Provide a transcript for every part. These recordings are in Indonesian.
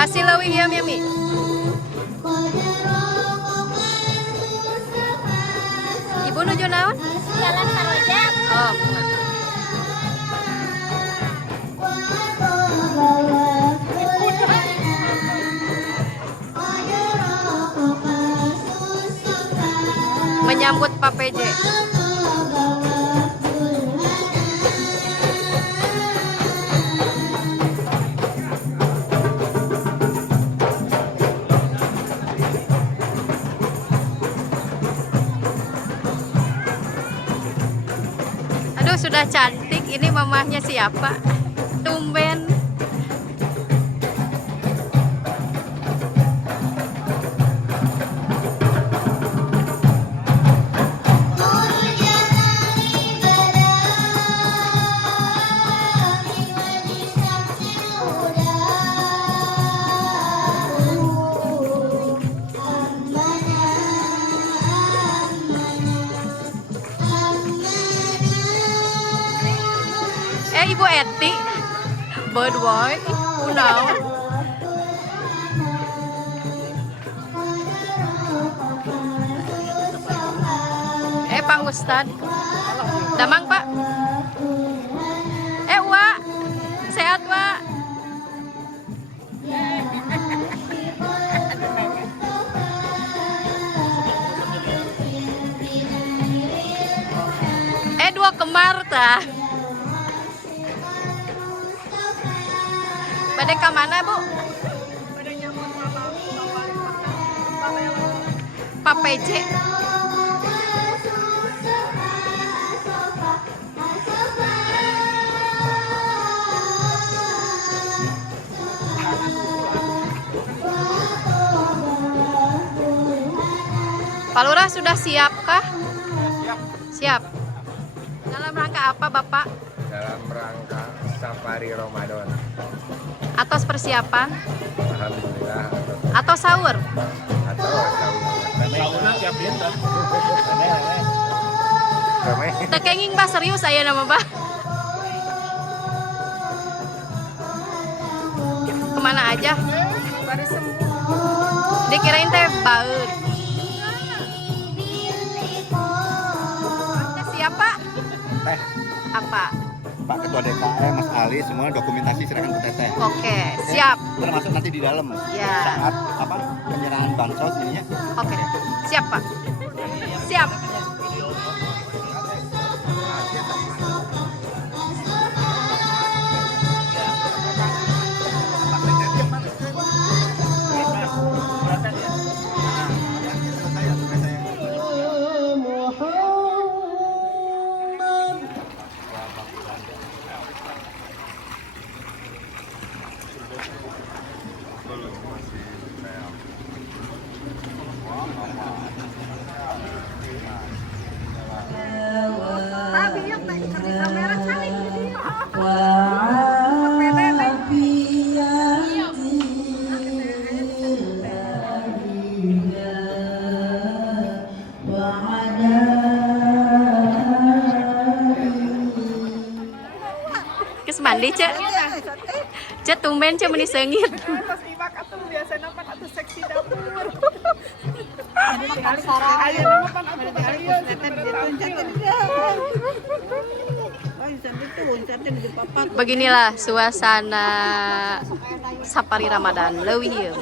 Hasil leuwih ieu Mimi. Ibu nuju naon? Jalan Saroja. Oh, bunga. Menyambut Pak PJ. Aduh, sudah cantik. Ini mamahnya siapa? Tumben. Ibu Eti, bird boy, kunaon? Pang Ustad, damang Pak. Wak, sehat Wak. Dua kemar tah. Pada ke mana Bu? Pak PJ. Pak Lurah sudah siapkah? Siap. Dalam rangka apa Bapak? Dalam rangka safari Ramadan. Atas persiapan? Alhamdulillah. Atau sahur? Atau sahurnya tiap dinten. Tekenging Pak serius saya nama Pak. Kemana aja? Baru sembuh. Dikirain teh baut. Siapa? Teh. Apa? Pak Ketua DKM, Mas Ali, semua dokumentasi serahkan ke Teteh. Oke, siap. Termasuk nanti di dalam. Ya. Saat apa penyerahan bansos ininya. Oke, siap Pak. Siap. Kes mandi cek. Cek tumben cek meni seungit. Pas iwak atuh biasa napan atuh seksi dapur. Ada tinggal sarang. Ayo napan atuh ayo Beginilah suasana safari Ramadan leuwih ieu.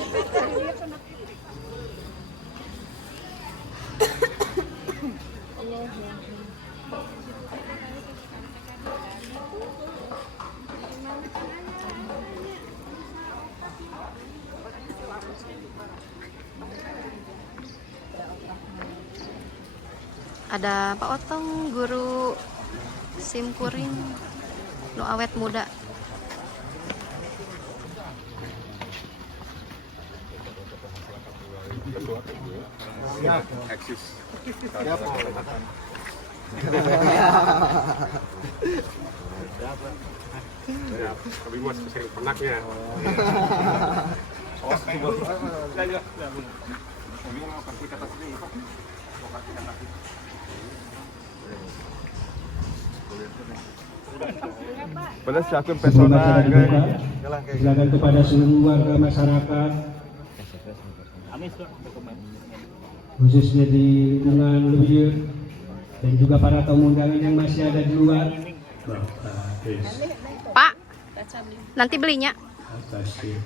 Ada Pak Otong, guru simkuring nu awet muda. Eksis. Tapi masih sering penaknya. Awas coba. Ya. Kami mau kaki kata sini, Pak. Mau kaki kata sini. Padahal si akun Sebelum persona acara dibuka, kayak silakan kepada seluruh warga masyarakat, khususnya di lingkungan Lubiyut dan juga para tamu undangan yang masih ada di luar. Pak, nanti belinya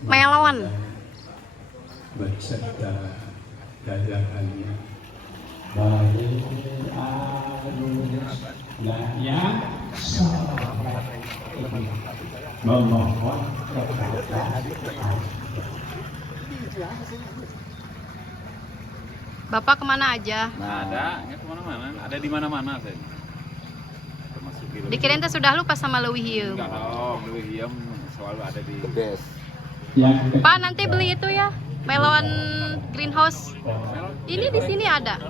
Melawan. Berserta dagangannya baik arus yang memohon kepada Bapak kemana aja? Nah, ada, ya kemana-mana, ada di mana-mana saya. Termasuk di Dikirain teh sudah lupa sama Leuwih ieu. Enggak dong, Leuwih Hiem selalu ada di best. yang Pak, nanti beli itu ya, melon greenhouse. Ini di sini ada.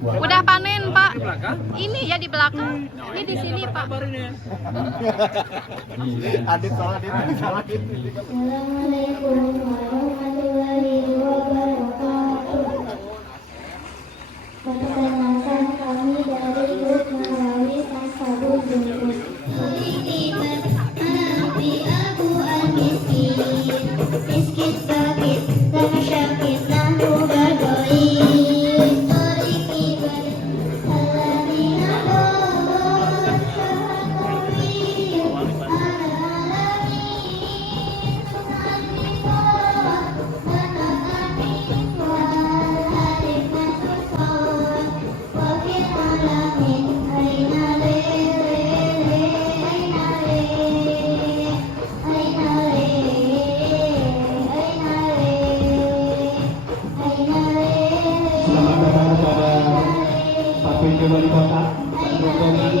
Udah panen, Pak. Ini ya di belakang. Ini di sini, Pak. Adit salah Adit, salah Adit. Assalamualaikum warahmatullahi wabarakatuh. Perkenalkan kami dari grup Malawi Ashabul Jumhur. Maafkan aku al-miskin, miskin sakit dan syakit nahu gadoi. selamat datang kepada Pak PJ Wali Kota. Rombongan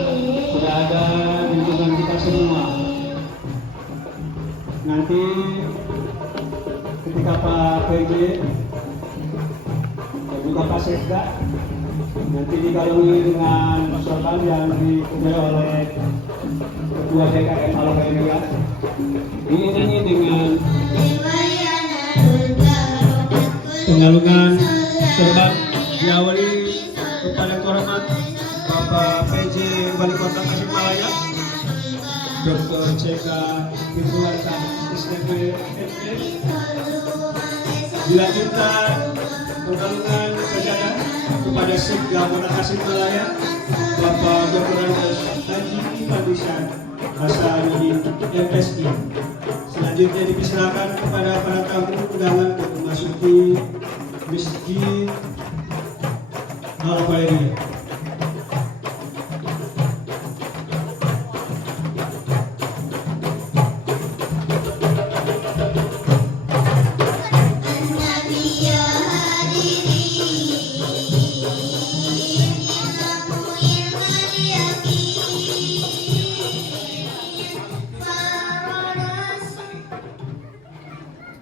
sudah ada di lingkungan kita semua. Nanti ketika Pak PJ dan juga Pak Sekda nanti dikalungi dengan sorban yang dipunyai oleh Ketua DKM Alhamdulillah, diiringi dengan pengalungan sorban diawali kepada Kormat Bapak PJ Wali Kota Tasikmalaya, Dr. CK Fitruarsa SPP. Dilanjutkan pengalungan sejadah kepada Sekda Kota Tasikmalaya, Bapak Dr. Andes Haji Ivan Hasanuddin MSI. Selanjutnya dipersilakan kepada para tamu undangan untuk memasuki Masjid Al-Khairiyah.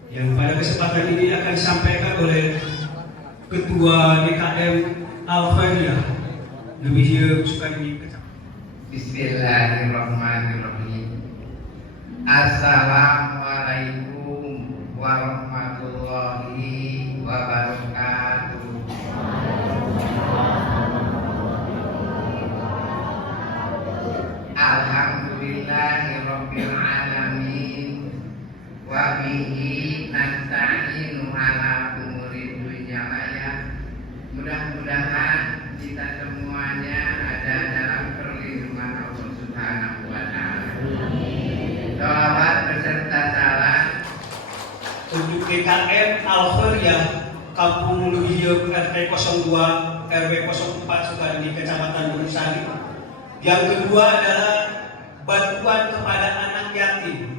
Yang pada kesempatan ini akan disampaikan oleh Ketua DKM Al-Khairiyah Leuwih Sukadi. Bismillahirrahmanirrahim. Assalamualaikum warahmatullahi wabarakatuh. Alhamdulillahirabbil alamin. Wa bihi nasta'inu ala umuri dunya maya. Mudah-mudahan kita semuanya ada dalam perlindungan Allah Subhanahu wa taala. Shalawat beserta salam Untuk DKM Al-Khairiyah Kampung Leuwih RT 02 RW 04 Sukadi Kecamatan Gunung Sari. Yang kedua adalah bantuan kepada anak yatim.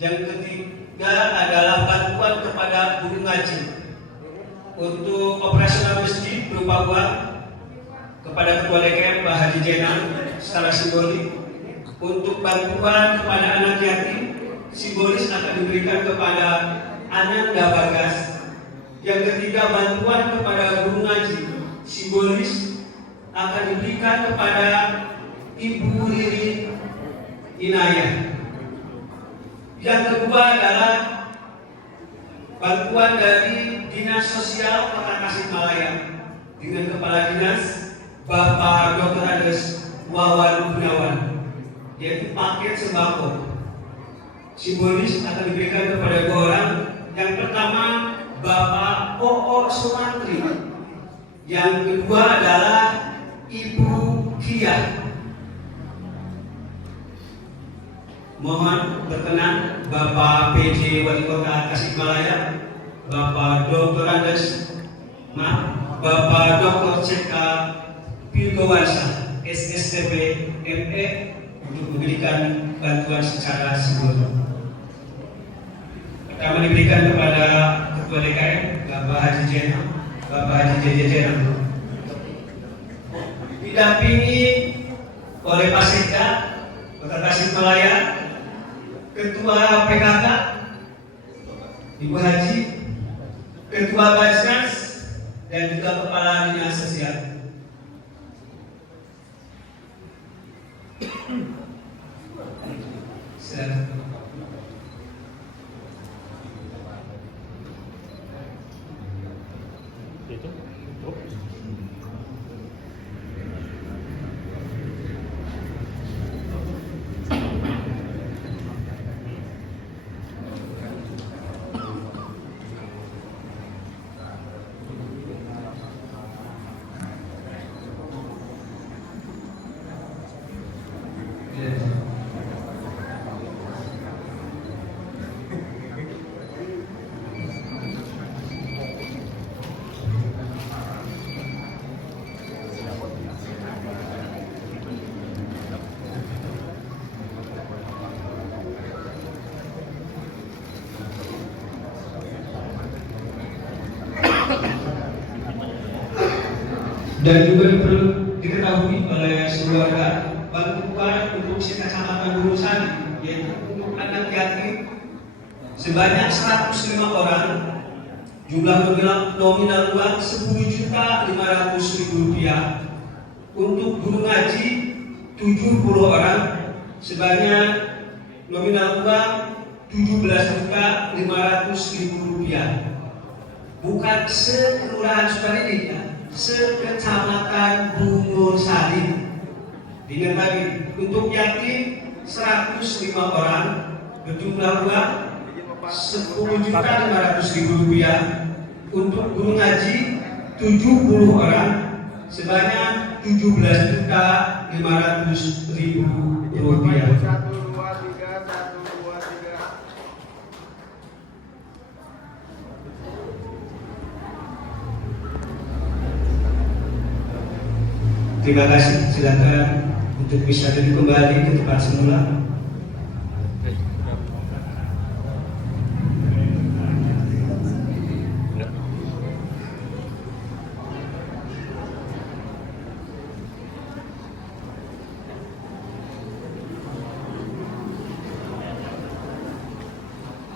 Yang ketiga adalah bantuan kepada guru ngaji. Untuk operasional masjid berupa uang kepada Ketua DKM Pak Haji Jenang secara simbolik. Untuk bantuan kepada anak yatim simbolis akan diberikan kepada Ananda Bagas. Yang ketiga bantuan kepada guru ngaji simbolis akan diberikan kepada Ibu Riri Inayah. Yang kedua adalah bantuan dari Dinas Sosial Kota Tasikmalaya dengan Kepala Dinas Bapak Dr. Andes Wawan Gunawan. yaitu paket sembako. Simbolis akan diberikan kepada 2 orang. Yang pertama Bapak Oo Sumantri, yang kedua adalah Ibu Kia. Mohon berkenan Bapak PJ Wali Kota Tasikmalaya, Bapak Dr. Bapak Dr. CK Pilgowansa, SSTP ME, untuk memberikan bantuan secara simbol. Pertama diberikan kepada Ketua DKM, Bapak Haji Jenam, Bapak Haji JJ Jenam. Didampingi oleh Pak Sekda Kota Tasikmalaya, Ketua PKK Ibu Haji, Ketua Basnas, dan juga Kepala Dinas Sosial. Silakan. Dan juga perlu diketahui oleh seluruh warga, bantuan untuk Kecamatan Gunung Sari, yaitu untuk anak yatim sebanyak 105 orang, jumlah nominal uang Rp10.500.000, untuk guru ngaji 70 orang sebanyak nominal uang Rp17.500.000. Bukan sekelurahan Sukareli, ya, sekecamatan Gunung Sari. Diingat lagi, untuk yatim 105 orang berjumlah uang Rp10.500.000, untuk guru ngaji 70 orang sebanyak Rp17.500.000. Terima kasih, silakan untuk bisa duduk kembali ke tempat semula.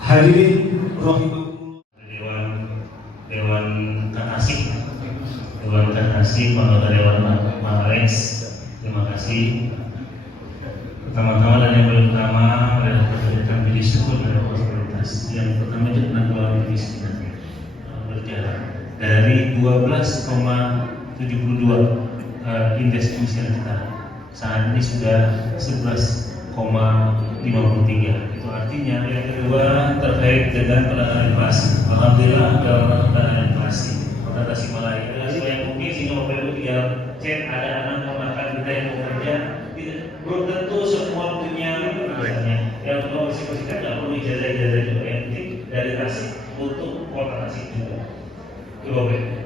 Hadirin rahimahullah, Dewan Kasih, anggota Dewan Maharex, terima kasih. Pertama-tama dan yang paling utama adalah kita beri syukur pada otoritas. Yang pertama itu penanggulangan kemiskinan berjalan dari 12,72 indeks kemiskinan kita saat ini sudah 11,53. Itu artinya yang kedua terkait dengan penanganan inflasi. Alhamdulillah dalam penanganan inflasi Kota Tasikmalaya sebanyak mungkin sehingga Bapak Ibu tinggal cek ada anak ponakan kita yang bekerja. Belum tentu semua punya misalnya yang mau bersihkan nggak perlu ijazah juga, yang penting dari Tasik untuk Kota Tasik juga.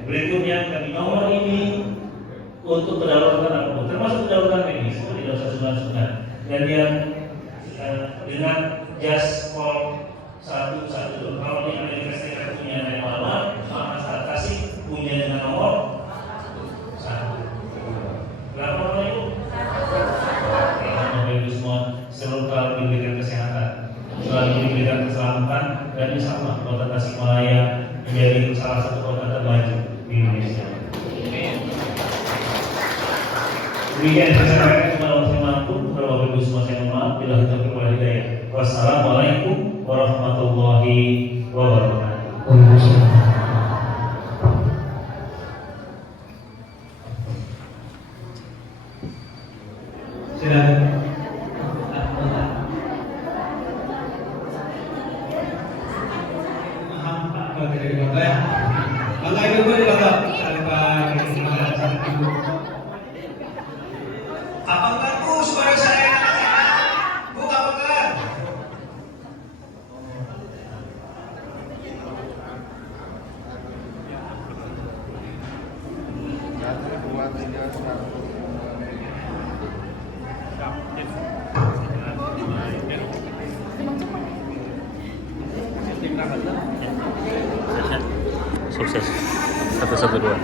Berikutnya kami nomor ini untuk kedaulatan apapun, termasuk kedaulatan medis, tidak usah sunat-sunat. Dan yang dengan Jaspol 112, kalau di Amerika Serikat punya nomor, maka Tasik punya dengan nomor 1. Berapa nomor itu? Bapak Ibu semua selalu diberikan kesehatan, selalu diberikan keselamatan, dan insya Allah Kota Tasikmalaya menjadi salah satu kota termaju di Indonesia. Demikian saya sampaikan kepada Allah mampu. Kalau Bapak Ibu semua saya mohon maaf bila kita berbuat hidayah. Wassalamualaikum warahmatullahi wabarakatuh. Silakan. dari Bapak ya. Maka Ibu boleh Bapak tanpa Ibu. Apakah Bu suara saya? Bu apakah? Sukses. 112.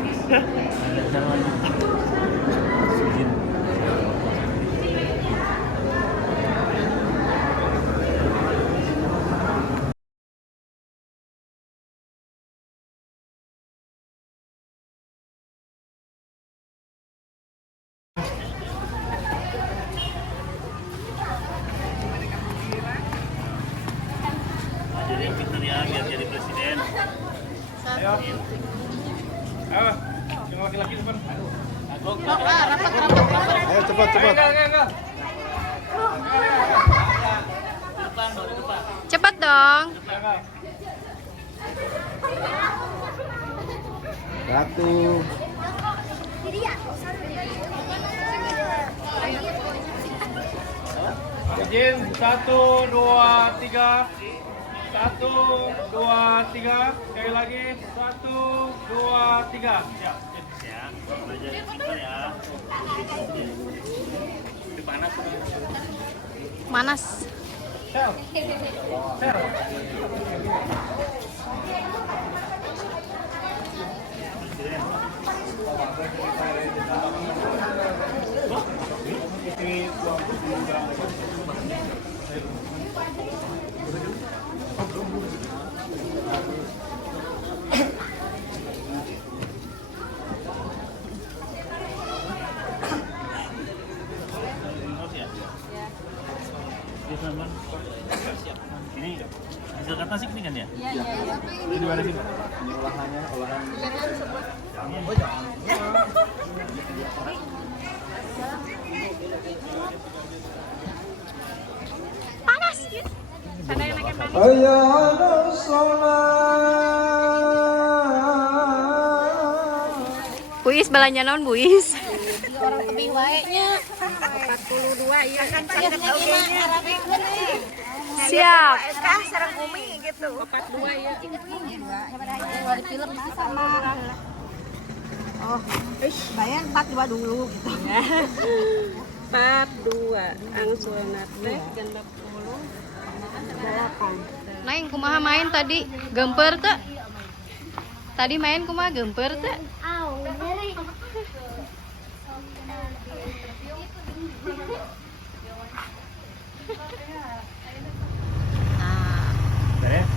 Jadi pintar ya biar jadi presiden. Ayo. Ayo. Yang laki-laki depan. Ayo cepat. Cepat dong. Satu. Izin 1, 2, 3. 1, 2, 3. Sekali lagi 1, 2, 3. Ya. Ya, belajar pintar ya. Manas. Sel. Sel. Ini hasil kata sih ini kan ya? Ini di mana sih? Ini olahannya. Panas. Sana yang naik panas. Buis balanya naon Buis? Orang tebing wae nya. 42 ieu kan caket oge-nya. Siap. Kah sareng Umi gitu. 42 ya. Di film sama. Oh, bayar 42 dulu gitu. 42 angsulna teh dan 40. 8. Neng kumaha main tadi? Gemper teh? Tadi main kumaha gemper teh? Nah, Bentar ya.